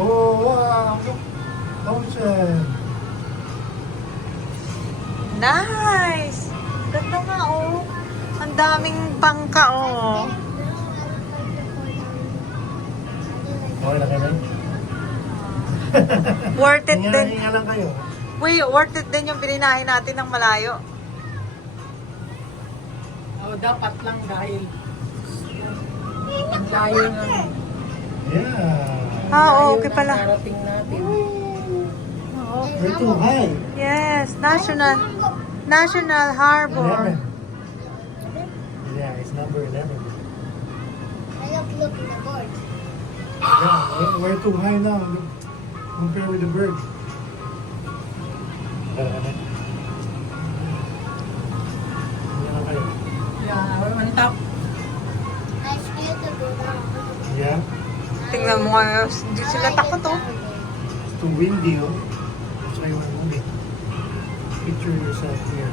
Oh, wow. Look. Ocean. Nice! Ganda nga, oh. Ang daming bangka, oh. Okay na kayo. Worth it din. Hinga lang kayo. Uy, worth it din yung bininahin natin ng malayo. Oh, dapat lang dahil ang layo ng Yeah. Ah, okay pala. narating natin. Oo. You're too high. Yes, National Harbor. 11. Yeah, it's number 11. I don't look at the board. Yeah, we're too high now. Look, compare with the bird. Hinga lang kayo. Yeah, we're on top. I scared to go down. Yeah. Tingnan mo nga, hindi sila takot, oh. It's too windy, oh. That's why you want to move it. Picture yourself here.